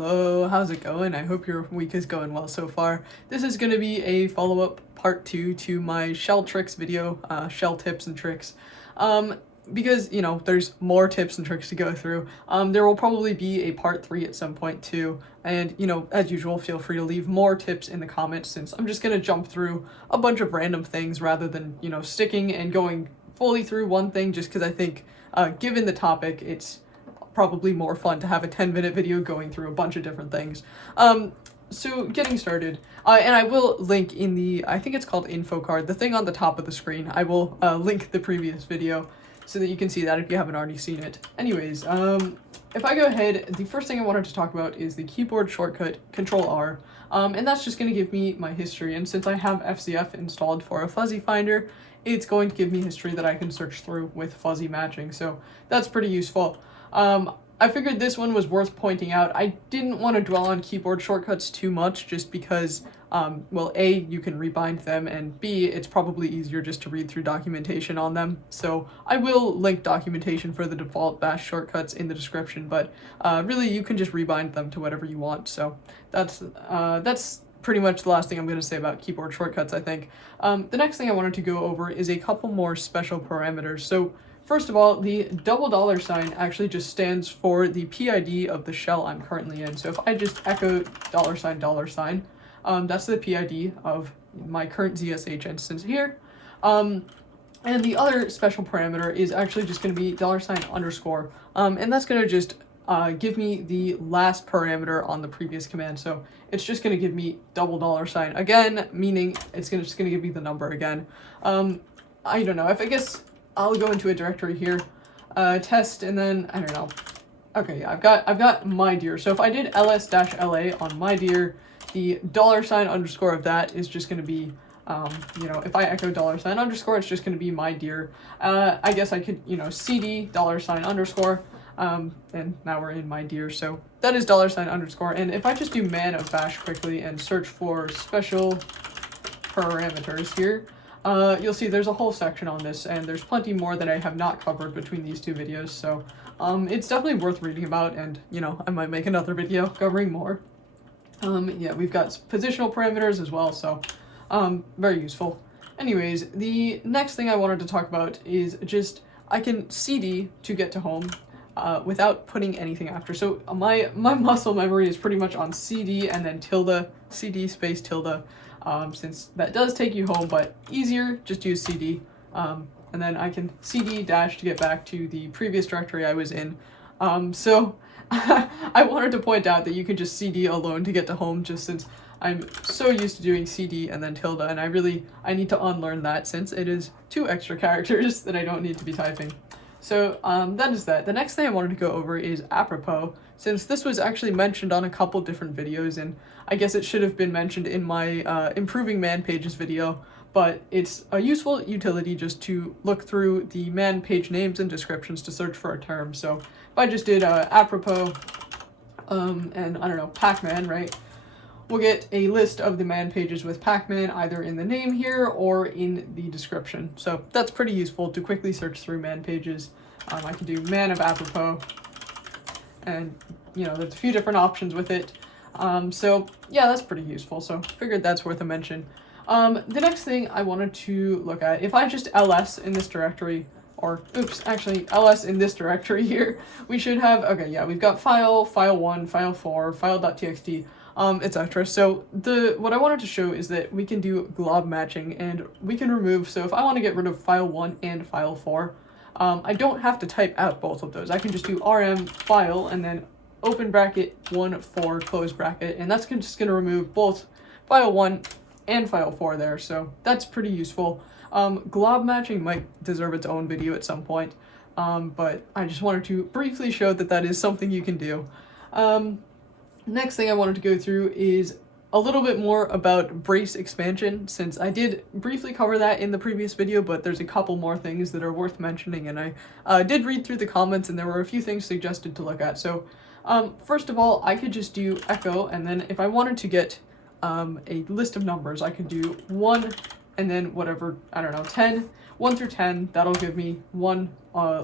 Hello, how's it going? I hope your week is going well so far. This is going to be a follow-up part 2 to my shell tricks video, shell tips and tricks. Because, you know, there's more tips and tricks to go through. There will probably be a part 3 at some point too. And, you know, as usual, feel free to leave more tips in the comments since I'm just going to jump through a bunch of random things rather than, you know, sticking and going fully through one thing just because I think, given the topic, it's probably more fun to have a 10-minute video going through a bunch of different things. So getting started, and I will link in the, I think it's called info card, the thing on the top of the screen. I will link the previous video so that you can see that if you haven't already seen it. Anyways, if I go ahead, the first thing I wanted to talk about is the keyboard shortcut Control-R, and that's just going to give me my history, and since I have FCF installed for a fuzzy finder, it's going to give me history that I can search through with fuzzy matching, so that's pretty useful. I figured this one was worth pointing out. I didn't want to dwell on keyboard shortcuts too much just because, well, A, you can rebind them, and B, it's probably easier just to read through documentation on them. So I will link documentation for the default bash shortcuts in the description, but really you can just rebind them to whatever you want. So that's pretty much the last thing I'm going to say about keyboard shortcuts, I think. The next thing I wanted to go over is a couple more special parameters. So first of all, the $$ actually just stands for the PID of the shell I'm currently in. So if I just echo $$, that's the PID of my current ZSH instance here. And the other special parameter is actually just going to be $_, and that's going to just give me the last parameter on the previous command. So it's just going to give me $$ again, meaning it's just going to give me the number again. I don't know, I guess I'll go into a directory here, test, and then, I don't know. Okay, yeah, I've got my dear. So if I did ls-la on my dear, the $_ of that is just going to be, you know, if I echo $_, it's just going to be my dear. I guess I could, you know, cd $_, and now we're in my dear. So that is $_, and if I just do man of bash quickly and search for special parameters here, you'll see there's a whole section on this, and there's plenty more that I have not covered between these two videos, so it's definitely worth reading about, and, you know, I might make another video covering more. Yeah, we've got positional parameters as well, so very useful. Anyways, the next thing I wanted to talk about is just I can cd to get to home without putting anything after. So my muscle memory is pretty much on cd and then tilde, cd space tilde. Since that does take you home, but easier, just use cd, and then I can cd dash to get back to the previous directory I was in. So I wanted to point out that you can just cd alone to get to home, just since I'm so used to doing cd and then tilde, and I need to unlearn that since it is 2 extra characters that I don't need to be typing. So that is that. The next thing I wanted to go over is apropos, since this was actually mentioned on a couple different videos, and I guess it should have been mentioned in my improving man pages video, but it's a useful utility just to look through the man page names and descriptions to search for a term. So if I just did apropos, and I don't know, Pac-Man, right? We'll get a list of the man pages with Pac-Man either in the name here or in the description. So that's pretty useful to quickly search through man pages. I can do man of apropos, and, you know, there's a few different options with it. So yeah, that's pretty useful, so figured that's worth a mention. The next thing I wanted to look at, if I just ls in this directory, or oops, actually ls in this directory here, we should have, okay, yeah, we've got file, file1, file4, file.txt, etc. So what I wanted to show is that we can do glob matching, and we can remove, so if I want to get rid of file1 and file4, I don't have to type out both of those. I can just do rm file and then open bracket 1 4 close bracket, and that's just going to remove both file 1 and file 4 there, so that's pretty useful. Glob matching might deserve its own video at some point, but I just wanted to briefly show that that is something you can do. Next thing I wanted to go through is a little bit more about brace expansion, since I did briefly cover that in the previous video, but there's a couple more things that are worth mentioning, and I did read through the comments, and there were a few things suggested to look at. So first of all, I could just do echo, and then if I wanted to get a list of numbers, I could do 1 and then whatever, I don't know, 10, 1 through 10, that'll give me 1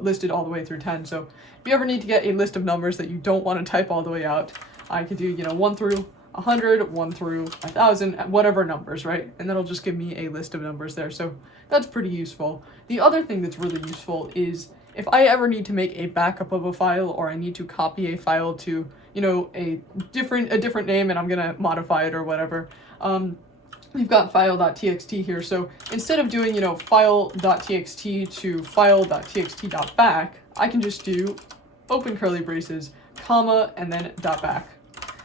listed all the way through 10. So if you ever need to get a list of numbers that you don't want to type all the way out, I could do, you know, 1 through 100, 1 through 1,000, whatever numbers, right? And that'll just give me a list of numbers there. So that's pretty useful. The other thing that's really useful is if I ever need to make a backup of a file, or I need to copy a file to, you know, a different name, and I'm gonna modify it or whatever, we've got file.txt here. So instead of doing, you know, file.txt to file.txt.back, I can just do open curly braces, comma, and then .back.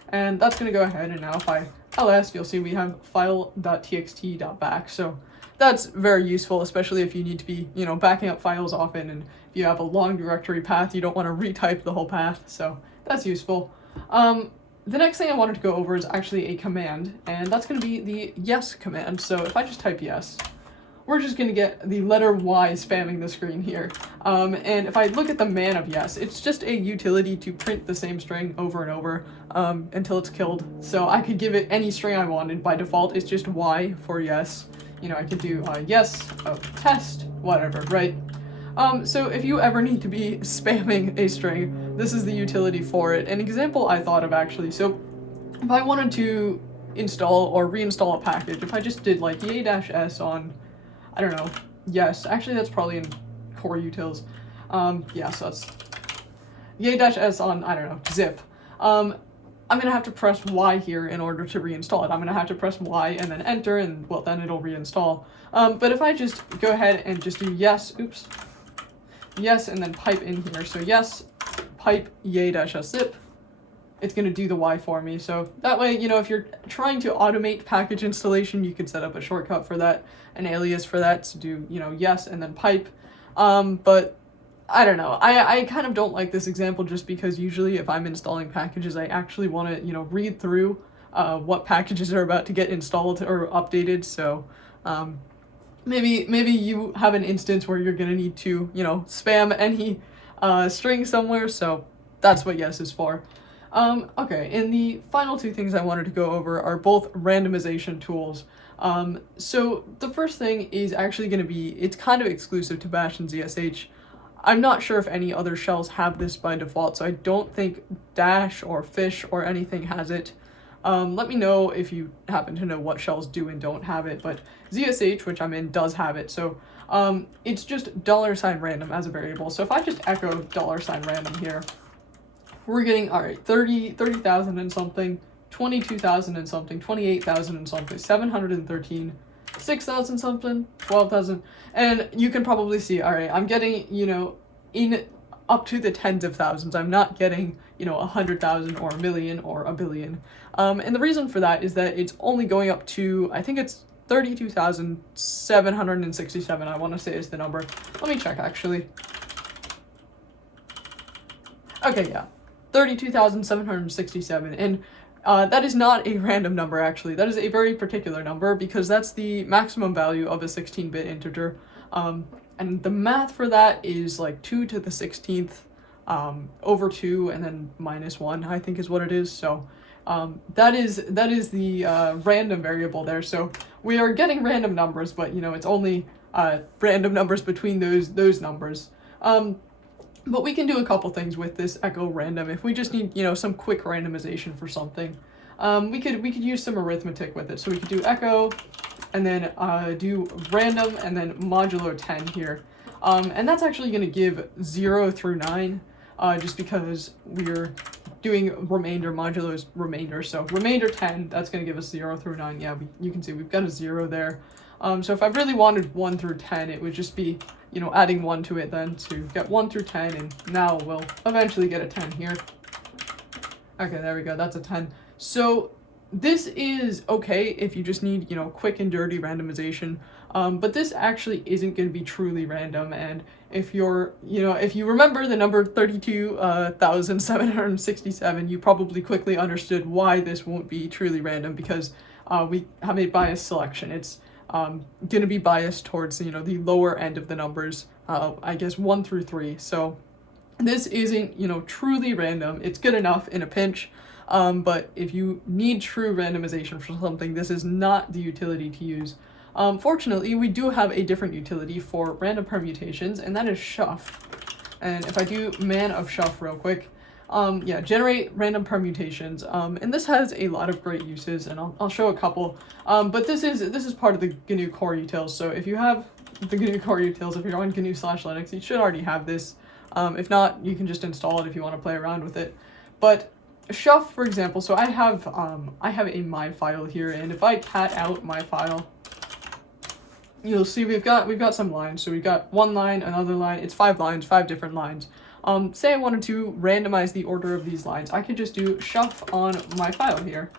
And that's going to go ahead, and now if I ls, you'll see we have file.txt.back. So that's very useful, especially if you need to be, you know, backing up files often, and if you have a long directory path, you don't want to retype the whole path. So that's useful. The next thing I wanted to go over is actually a command, and that's going to be the yes command. So if I just type yes, we're just going to get the letter Y spamming the screen here. And if I look at the man of yes, it's just a utility to print the same string over and over until it's killed. So I could give it any string I wanted. By default, it's just Y for yes. You know, I could do yes, test, whatever, right? So if you ever need to be spamming a string, this is the utility for it. An example I thought of actually, so if I wanted to install or reinstall a package, if I just did like yay-s on, I don't know, yes, actually that's probably in core utils. Yeah, so that's yay-s on, I don't know, zip. I'm gonna have to press Y here in order to reinstall it. I'm gonna have to press Y and then enter, and well, then it'll reinstall. But if I just go ahead and just do yes, oops, yes, and then pipe in here. So yes, pipe yay-s zip, it's going to do the Y for me. So that way, you know, if you're trying to automate package installation, you could set up a shortcut for that, an alias for that, to do, you know, yes and then pipe. But I don't know. I kind of don't like this example just because usually if I'm installing packages, I actually want to, you know, read through what packages are about to get installed or updated. So maybe you have an instance where you're going to need to, you know, spam any string somewhere. So that's what yes is for. Okay, and the final two things I wanted to go over are both randomization tools. So the first thing is actually going to be, it's kind of exclusive to Bash and ZSH. I'm not sure if any other shells have this by default, so I don't think Dash or Fish or anything has it. Let me know if you happen to know what shells do and don't have it, but ZSH, which I'm in, does have it. So it's just $random as a variable. So if I just echo $random here, we're getting, all right, 30,000 and something, 22,000 and something, 28,000 and something, 713, 6,000 something, 12,000, and you can probably see, all right, I'm getting, you know, in up to the tens of thousands. I'm not getting, you know, 100,000 or a million or a billion. And the reason for that is that it's only going up to, I think it's 32,767, I want to say is the number. Let me check actually. Okay, yeah. 32,767, and that is not a random number actually. That is a very particular number because that's the maximum value of a 16-bit integer. And the math for that is like 2 to the 16th over 2 and then minus 1, I think is what it is. So that is the random variable there. So we are getting random numbers, but you know, it's only random numbers between those numbers. But we can do a couple things with this echo random if we just need, you know, some quick randomization for something. We could use some arithmetic with it. So we could do echo and then do random and then modulo 10 here. And that's actually going to give 0 through 9 just because we're doing remainder modulo remainder. So remainder 10, that's going to give us 0 through 9. Yeah, you can see we've got a 0 there. So if I really wanted 1 through 10, it would just be, you know, adding 1 to it then to get 1 through 10, and now we'll eventually get a 10 here. Okay, there we go, that's a 10. So this is okay if you just need, you know, quick and dirty randomization, but this actually isn't going to be truly random, and if you're, you know, if you remember the number 32,767, you probably quickly understood why this won't be truly random, because we have a bias selection. It's going to be biased towards, you know, the lower end of the numbers, I guess 1 through 3. So this isn't, you know, truly random. It's good enough in a pinch, but if you need true randomization for something, this is not the utility to use. Fortunately, we do have a different utility for random permutations, and that is shuf. And if I do man of shuf real quick, Yeah, generate random permutations. And this has a lot of great uses, and I'll show a couple. But this is part of the GNU core utils. So if you have the GNU core utils, if you're on GNU/Linux, you should already have this. If not, you can just install it if you want to play around with it. But shuf, for example, so I have a my file here, and if I cat out my file, you'll see we've got some lines. So we've got one line, another line. It's 5 lines, 5 different lines. Say I wanted to randomize the order of these lines, I could just do shuf on my file here.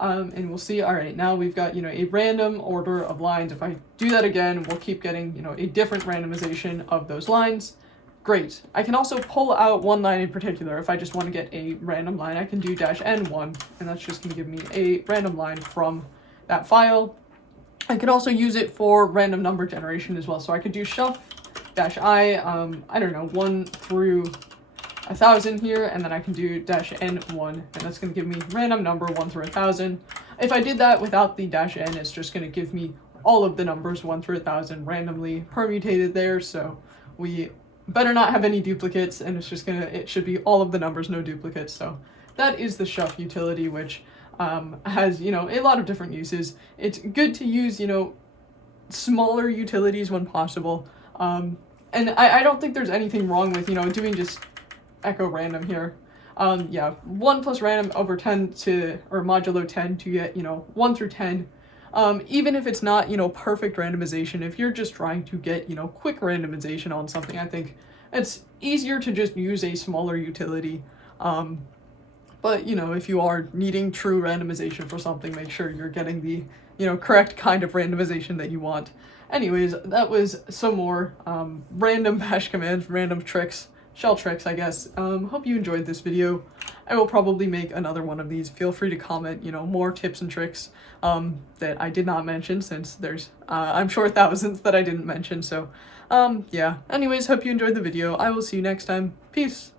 And we'll see, all right, now we've got, a random order of lines. If I do that again, we'll keep getting, a different randomization of those lines. Great. I can also pull out one line in particular. If I just want to get a random line, I can do -n1, and that's just going to give me a random line from that file. I could also use it for random number generation as well. So I could do shuf -i, I don't know, 1 through 1,000 here, and then I can do -n1, and that's going to give me random number 1 through 1,000. If I did that without the -n, it's just going to give me all of the numbers 1 through 1,000 randomly permutated there, so we better not have any duplicates, and it should be all of the numbers, no duplicates. So that is the shuf utility, which has, a lot of different uses. It's good to use, smaller utilities when possible. And I don't think there's anything wrong with, doing just echo random here. Yeah, 1 plus random over 10 or modulo 10 to get, 1 through 10. Even if it's not, perfect randomization, if you're just trying to get, quick randomization on something, I think it's easier to just use a smaller utility. But, if you are needing true randomization for something, make sure you're getting the, correct kind of randomization that you want. Anyways, that was some more random bash commands, random tricks, shell tricks, I guess. Hope you enjoyed this video. I will probably make another one of these. Feel free to comment, more tips and tricks that I did not mention, since there's, I'm sure, thousands that I didn't mention. So, yeah. Anyways, hope you enjoyed the video. I will see you next time. Peace!